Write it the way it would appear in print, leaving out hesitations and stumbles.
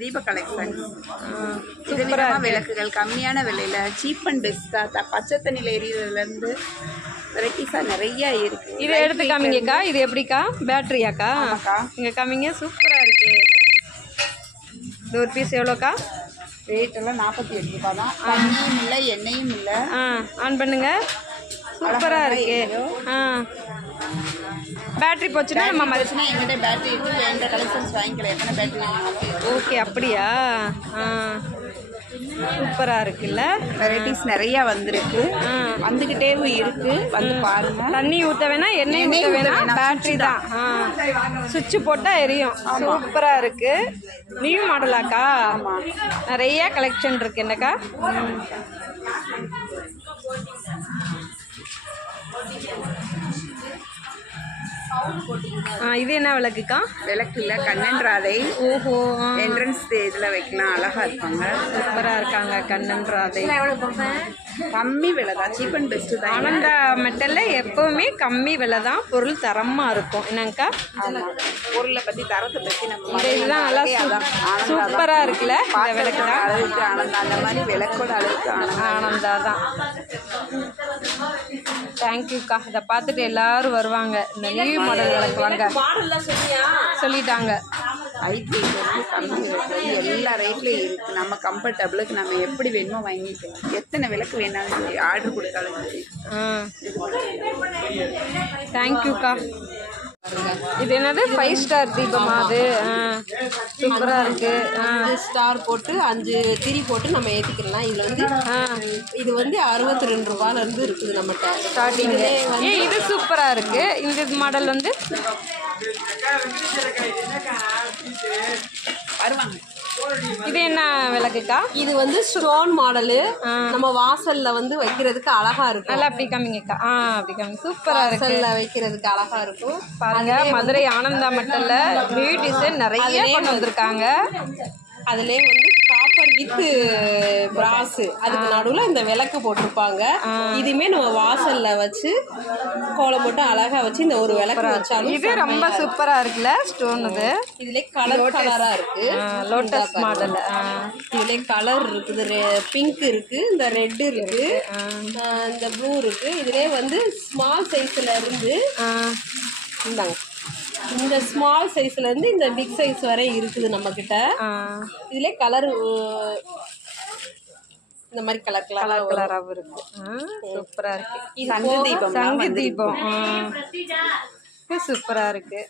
தீப கலெக்ஷன்ஸ். சூப்பராக விளக்குகள் கம்மியான விலையில் சீப் அண்ட் பெஸ்ட்டாக பச்சை தண்ணியில் எரியறதுலேருந்து வெரைட்டிஸாக நிறையா இருக்குது. இதை எடுத்து காமிங்கக்கா. இது எப்படிக்கா? பேட்ரியாக்கா? இங்கே காமிங்க. சூப்பராக இருக்குது. இது ஒரு பீஸ் எவ்வளோக்கா? ரேட்டெல்லாம் 48 ரூபா தான். தண்ணியும் இல்லை எண்ணெயும் இல்லை. ஆன் பண்ணுங்க. சூப்பராக இருக்கு. பேட்ரி போச்சுன்னா நம்ம மதிச்சுனா எங்கிட்ட பேட்டரி இருக்குது. வேண்ட கலெக்ஷன்ஸ் வாங்கிக்கலாம். எத்தனை பேட்டரி வாங்கினாலும். ஓகே, அப்படியா? சூப்பராக இருக்குல்ல. வெரைட்டிஸ் நிறையா வந்திருக்கு. வந்துக்கிட்டேவும் இருக்குது. வந்து பாருங்கள். தண்ணி ஊற்ற வேணா, எண்ணெய் ஊற்ற வேணா, பேட்ரி தான். சுவிட்சு போட்டால் எரியும். சூப்பராக இருக்குது. நியூ மாடலாக்கா? நிறைய கலெக்ஷன் இருக்குது என்னக்கா? இது என்ன விளக்குக்கா? விளக்கு இல்லை, கண்ணன் ராதை. ஓஹோ. என்ட்ரன்ஸ் இதில் வைக்கலாம். அழகாக இருப்பாங்க. சூப்பராக இருக்காங்க. கண்ணன் ராதை கம்மி விலை தான். சீப் அண்ட் பெஸ்ட்டு தான். ஆனந்தா மெட்டலில் எப்போவுமே கம்மி விலை தான். பொருள் தரமாக இருக்கும் என்னங்கக்கா? ஆமாம். பொருளை பற்றி தரத்தை பற்றி நம்ம இதுதான் நல்லா சூப்பராக இருக்குல்ல. இந்த விளக்கு தான் அளவுக்கு ஆனந்தா. அந்த மாதிரி விளக்கோட அளவுக்கு ஆனந்தா தான். தேங்க்யூக்கா. இதை பார்த்துட்டு எல்லோரும் வருவாங்க. இந்த நியூ மாடல் விளக்கு வாங்க சொல்லிட்டாங்க. ஐடிலேருந்து கம்மி விளக்கு எல்லா ரேட்லேயும் இருக்குது. நம்ம கம்ஃபர்டபுளுக்கு நம்ம எப்படி வேணுமோ வாங்கிக்கலாம். எத்தனை விளக்கு வேணாலும் சரி, ஆர்டர் கொடுத்தாலும் சரி. தேங்க்யூக்கா. இது என்னது? 5 ஸ்டார் தீபமா? அது சூப்பராக இருக்குது. ஸ்டார் போட்டு 5 திரி போட்டு நம்ம ஏற்றிக்கலாம். இதில் வந்து இது வந்து 62 ரூபாயிலேருந்து இருக்குது நம்மகிட்ட ஸ்டார்டிங்லே. இது சூப்பராக இருக்குது. இந்த மாடல் வந்து வருவாங்க. இது என்ன விளக்குக்கா? இது வந்து ஸ்டோன் மாடலு. நம்ம வாசல்ல வந்து வைக்கிறதுக்கு அழகா இருக்கும். நல்லா அப்படி காமிங்கக்கா. அப்படி காமிங்க. சூப்பரா இருக்கு. வாசல்ல வைக்கிறதுக்கு அழகா இருக்கும். பாருங்க, மதுரை ஆனந்தா மெட்டல்ல நியூ டிசைன் நிறைய கொண்டு வந்திருக்காங்க. அதுலேயே வந்து காப்பர் வித் பிராஸ், அதுக்கு நடுவில் இந்த விளக்கு போட்டிருப்பாங்க. இதுவுமே நம்ம வாசல்ல வச்சு கோலம் போட்டு அழகா வச்சு இந்த ஒரு விளக்கு வச்சாலும் இது ரொம்ப சூப்பரா இருக்குல்ல. ஸ்டோன் இது. இதுல கலர் கலரா இருக்கு. Lotus model. இதுல கலர் இருக்குது. பிங்க் இருக்கு, இந்த ரெட் இருக்கு, இந்த ப்ளூ இருக்கு. இதுலேயே வந்து ஸ்மால் சைஸ்ல இருந்து இந்தாங்க, இந்த ஸ்மால் சைஸ்ல இருந்து இந்த பிக் சைஸ் வரை இருக்குது நம்ம கிட்ட. இதுல கலர் இந்த மாதிரி கலர் கலராகவும் இருக்கு. சூப்பரா இருக்கு. சங்கு தீபம். சங்கு தீபம் சூப்பரா இருக்கு.